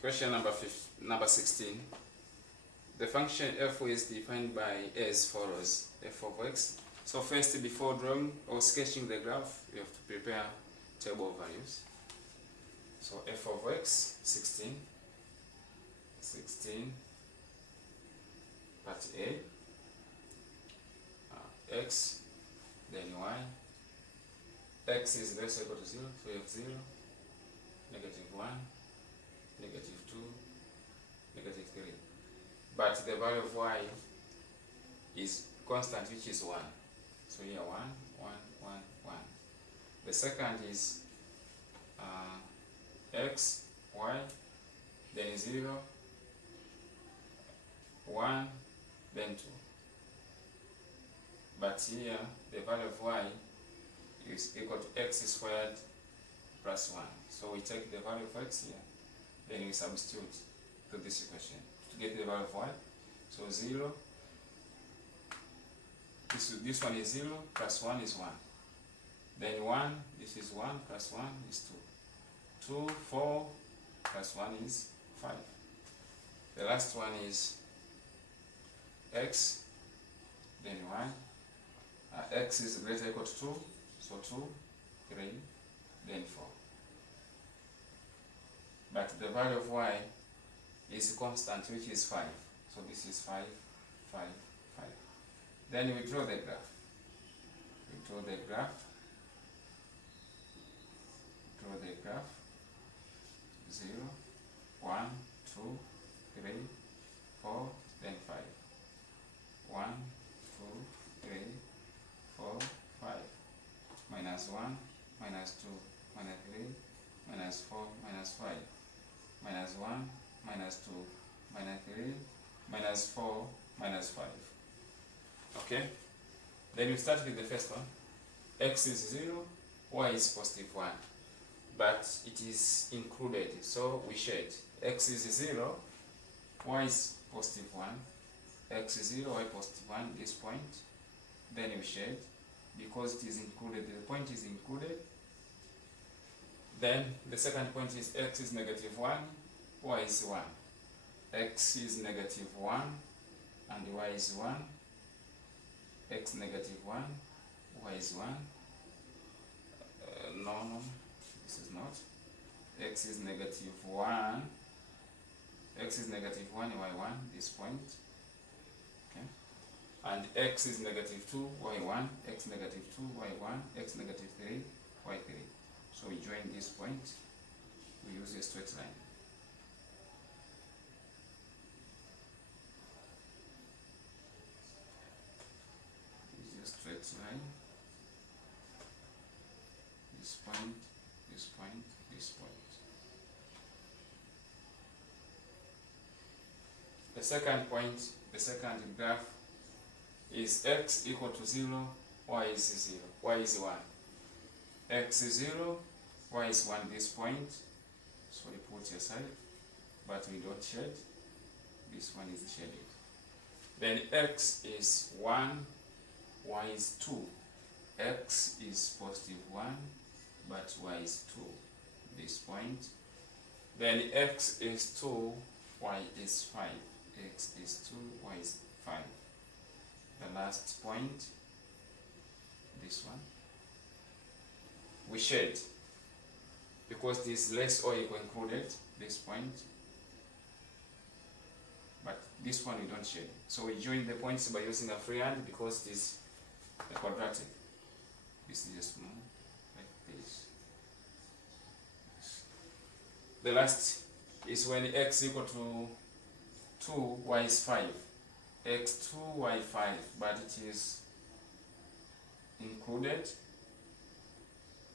Question number 16. The function f is defined by as follows: f of x. So first, before drawing or sketching the graph, you have to prepare table values. So f of x 16, part A, x, then y. X is less or equal to 0, so you have 0, -1, -2, -3. But the value of y is constant, which is 1. So here 1, 1, 1, 1. The second is x, y, then 0, 1, then 2. But here the value of y is equal to x squared plus 1. So we take the value of x here, then we substitute to this equation to get the value of y. So 0, this one is 0, plus 1 is 1. Then 1, this is 1, plus 1 is 2. 2, 4, plus 1 is 5. The last one is x, then y. X is greater or equal to 2, so 2, 3, then 4. But the value of y is constant, which is 5. So this is 5, 5, 5. Then we draw the graph. We draw the graph. Draw the graph. 0, 1, 2, 3, 4, then 5. 1, 2, 3, 4, 5. Minus 1, minus 2, minus 3, minus 4, minus 5. Minus 1, minus 2, minus 3, minus 4, minus 5. Okay? Then we start with the first one. X is 0, y is positive 1. But it is included, so we shade. X is 0, y is positive 1. X is 0, y positive 1, this point. Then we shade, because it is included, the point is included. Then the second point is x is -1, y is 1. X is -1 and y is 1. X -1, y is 1. No, this is not. X is -1. X is -1, y 1, this point. Okay. And x is -2, y 1. X -2, y 1. X -3, y 3. So we join this point, we use a straight line. Use a straight line. This point, this point, this point. The second point, the second graph is x equal to 0, y is 0, y is 1. X is 0, y is 1, this point, so we put aside, but we don't shade. This one is shaded. Then x is 1, y is 2. X is positive 1, but y is 2, this point. Then x is 2, y is 5. X is 2, y is 5. The last point, this one, we shade because this less or equal included, this point, but this one we don't shade. So we join the points by using a freehand because it is a quadratic. This is just small, like this. The last is when x equal to 2, y is 5. X 2, y 5, but it is included.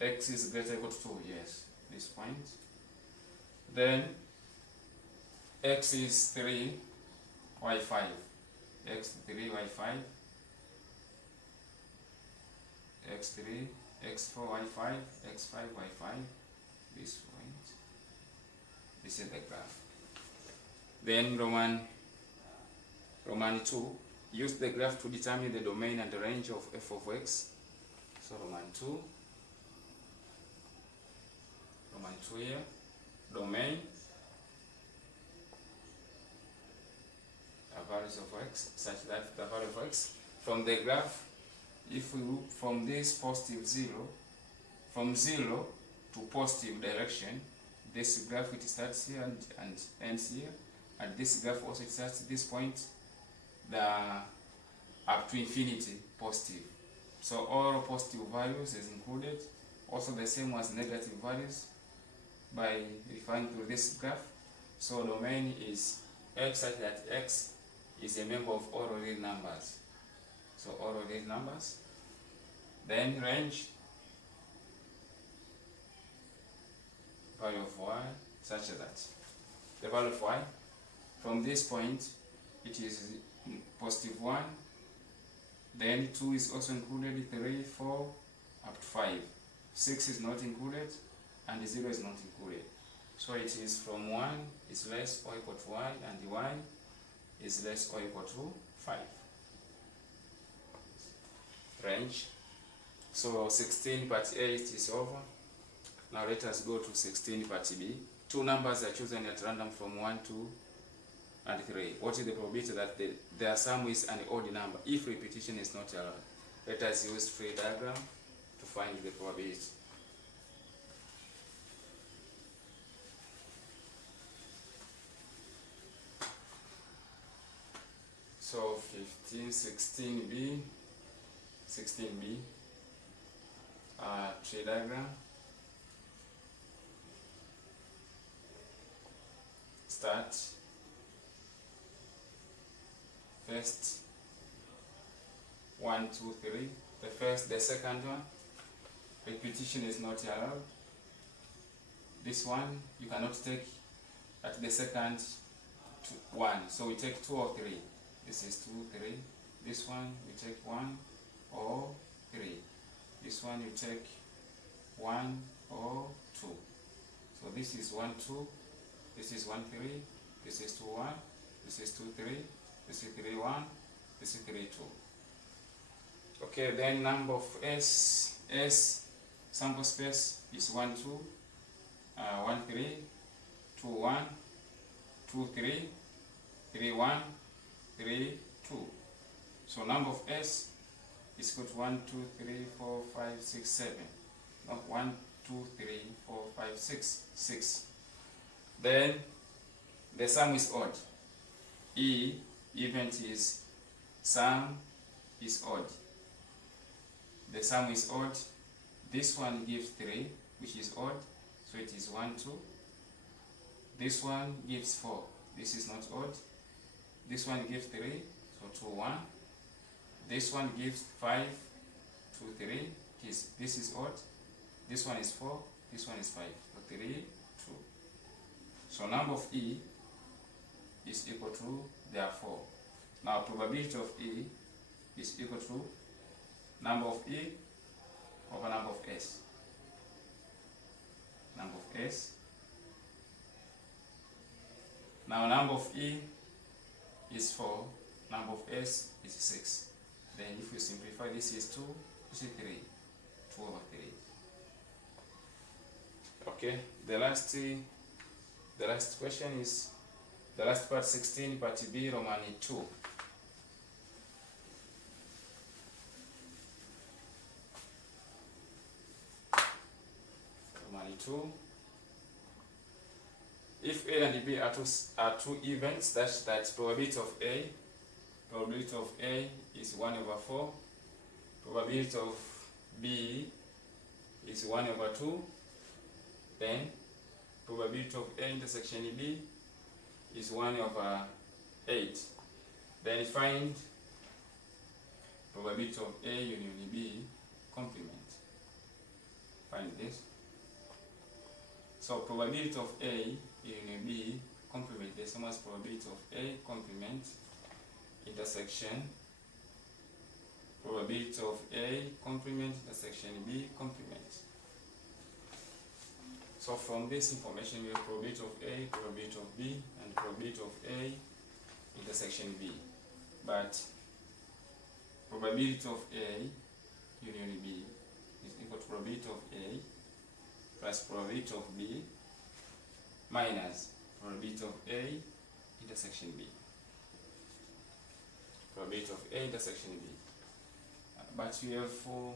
X is greater or equal to 2, yes, this point. Then x is 3, y 5. X 3, y 5. X 3, x 4, y 5, x 5, y 5. This point. This is the graph. Then Roman 2, use the graph to determine the domain and the range of f of x. So Roman 2 here, domain, values of x such that the value of x from the graph, if we look from this positive 0, from 0 to positive direction, this graph it starts here and ends here, and this graph also it starts at this point, the up to infinity positive. So all positive values is included, also the same as negative values by referring to this graph. So domain is x such that x is a member of all real numbers. So all real numbers. Then range, value of y such that the value of y from this point it is positive 1, then 2 is also included, 3, 4 up to 5. 6 is not included and 0 is not included. So it is from 1 is less or equal to y and y is less or equal to 5. Range. So 16 part A is over. Now let us go to 16 part B. Two numbers are chosen at random from 1, 2 and 3. What is the probability that their sum is an odd number if repetition is not allowed? Let us use tree diagram to find the probability. So 15, 16b, 16b, tree diagram. Start. First 1, 2, 3. The second one, repetition is not allowed. This one you cannot take at the second 1, so we take 2 or 3. This is 2, 3. This one we take 1 or 3. This one you take 1 or 2. So this is 1, 2. This is 1, 3. This is 2, 1. This is 2, 3. This is 3, 1. This is 3, 2. Okay, then number of S sample space is 1, 2, 1, 3, 2, 1, 2, 3, 3, 1, 3, 2. So number of S is equal to 1, 2, 3, 4, 5, 6, 7. No, 1, 2, 3, 4, 5, 6, 6. Then the sum is odd. Event is sum is odd. The sum is odd. This one gives 3, which is odd, so it is 1, 2. This one gives 4. This is not odd. This one gives 3, so 2, 1. This one gives 5, 2, 3. This is odd. This one is 4. This one is 5. So 3, 2. So number of E is equal to therefore. Now probability of E is equal to number of E over number of S. Number of S. Now number of E is 4, number of S is 6. Then if you simplify, this is 2, this is 3. 2 over 3. Okay, the last question is the last part, 16 part B, Roman 2. Roman 2. If A and B are two events, that's probability of A is 1 over 4. Probability of B is 1 over 2. Then probability of A intersection B is 1 over 8. Then find probability of A union B complement. Find this. So probability of A union B complement, the same as probability of A complement intersection probability of A complement intersection B complement. So from this information we have probability of A, probability of B, and probability of A intersection B. But probability of A union B is equal to probability of A plus probability of B minus probability of A intersection B. probability of A intersection B. But we have for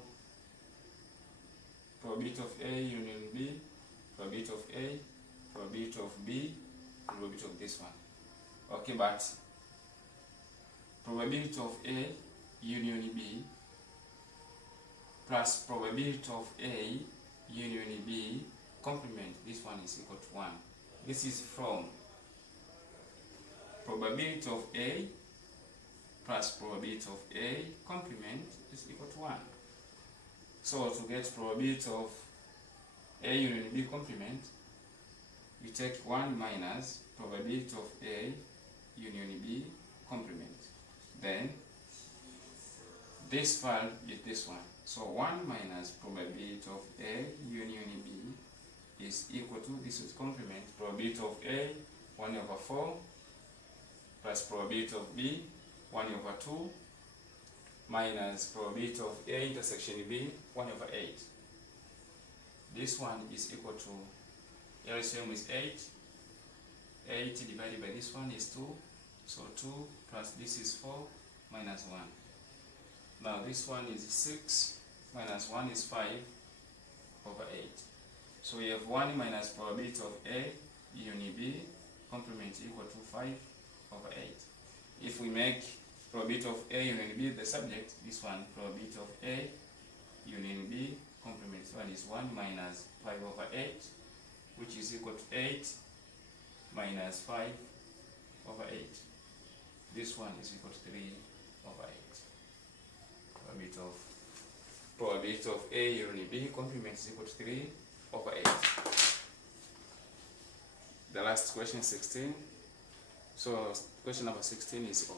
probability of A union B, probability of A, probability of B, probability of this one. Okay, but probability of A union B plus probability of A union B complement, this one is equal to 1. This is from probability of A plus probability of A complement is equal to 1. So to get probability of A union B complement, you take 1 minus probability of A union B complement. Then this value is this one. So 1 minus probability of A union B is equal to, this is complement, probability of A 1 over 4 plus probability of B 1 over 2 minus probability of A intersection B 1 over 8. This one is equal to, LCM is 8. 8 divided by this one is 2. So 2 plus this is 4 minus 1. Now this one is 6 minus 1 is 5 over 8. So we have 1 minus probability of A union B complement equal to 5 over 8. If we make probability of A union B the subject, this one probability of A union B complement one is 1 minus 5 over 8, which is equal to 8 minus 5 over 8. This one is equal to 3 over 8. Probability of A union B complement is equal to 3 over 8. The last question 16. So question number 16 is of